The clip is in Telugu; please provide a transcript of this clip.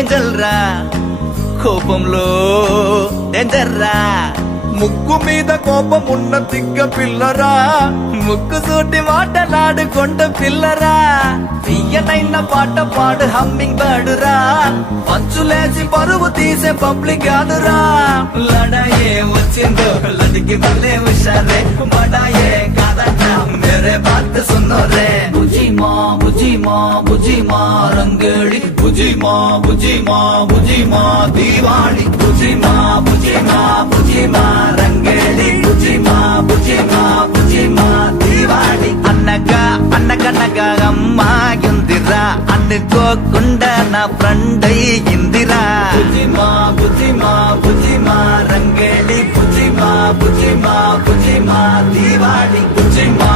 ఏంజల్ రా కోపంలో డేంజర్ రా ముక్కు మీద కోపం ఉన్న తిక్క పిల్లరా, ముక్కు సూటి మాటలాడుకొండ పిల్లరా తీయనైన పాట పాడు హమ్మింగ్ బర్డురా పంచులేసి పరువు తీసే పబ్లిక్ కాదురా లడాయే వచ్చిందో లడికి మళ్ళీ హుషారే బడాయే కాదట మేరే బాత్ సున్నో రే బుజీ మా బుజీ మా బుజీ మా రంగేళి బుజీ మా బుజీ మా బుజీ మా దీవాళి బుజీ మా బుజీ మా బుజీ మా రంగేళి బుజీ మా బుజీ మా బుజీ మా దీవాళి అన్నగా అన్నగన్నగా అమ్మాయిందిరా అనుకోకుండా నా ఫ్రెండ్ అయ్యిందిరా బుజీ మా బుజీ మా బుజీ మా రంగేళి బుజీ మా బుజీ మా బుజీ మా దీవాళి బుజీ మా